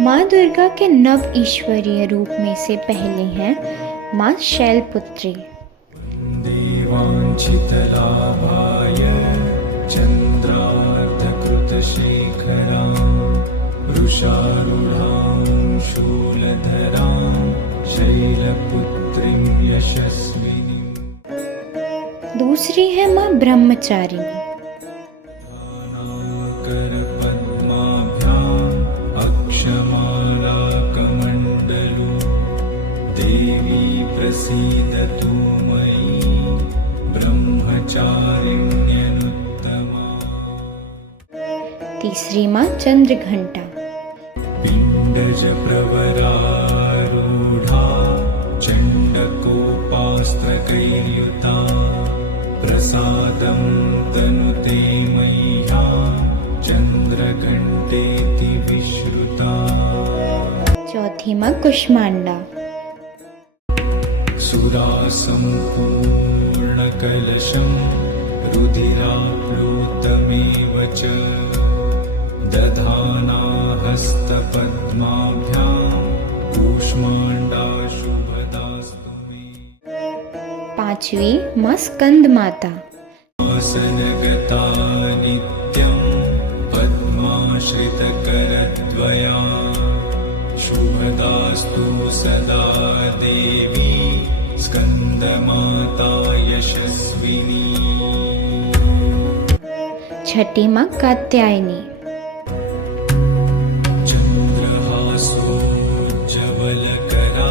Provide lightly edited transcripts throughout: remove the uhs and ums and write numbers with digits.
माँ दुर्गा के नव ईश्वरीय रूप में से पहले हैं माँ शैलपुत्री। देवाञ्छितलाभाय चन्द्रार्धकृतशेखरां वृषारूढां शूलधरां शैलपुत्रीं यशस्विनीं। दूसरी है माँ ब्रह्मचारिणी। करपद्माभ्याम् अक्षमालाकमण्डलु देवी प्रसीदतु मयि ब्रह्मचारिण्यनुत्तमा। तीसरी माँ चंद्रघंटा। पिण्डजप्रवरारूढा चण्डकोपास्त्रकैर्युता प्रसादं तनुते मह्यं चन्द्रघण्टेति विश्रुता। चौथी माँ कुष्मांडा। सुरासम्पूर्णकलशं रुधिराप्लुतमेव च दधाना हस्तपद्माभ्यां कूष्माण्डा शुभदास्तु मे। पांचवी माँ स्कंद माता। आसनगता नित्यं पद्माश्रितकरद्वया शुभदास्तु सदा देवी स्कन्दमाता यशस्विनी। छठी माँ कात्यायनी। चन्द्रहासोज्ज्वलकरा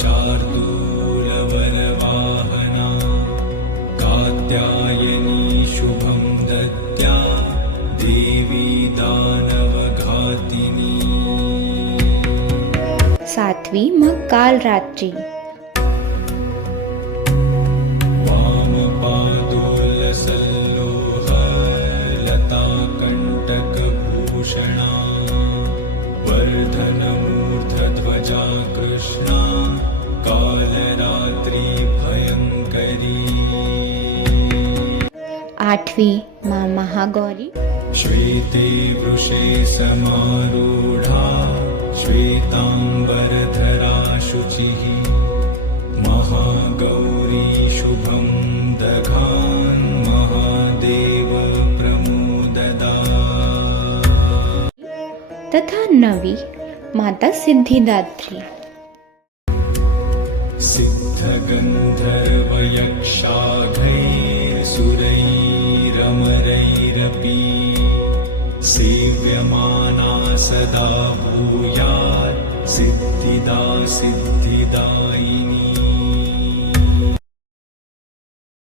शार्दूलवरवाहना कात्यायनी शुभं दद्या देवी दानवघातिनी। सातवीं माँ कालरात्रि। वामपादोलसल्लोहलताकण्टकभूषणा वर्धनमूर्धध्वजा कृष्णा कालरात्रि भयङ्करी। आठवीं माँ महागौरी। श्वेते वृषे समारूढा श्वेताम्बरधरा शुचिः महागौरी शुभं दधान् महादेव प्रमुददा। तथा नवी माता सिद्धिदात्री। सिद्धगन्धर्वयक्षाघैर्सुरैरमरैरपि सेव्यमाना सदा भूयात् सिद्धिदा सिद्धिदा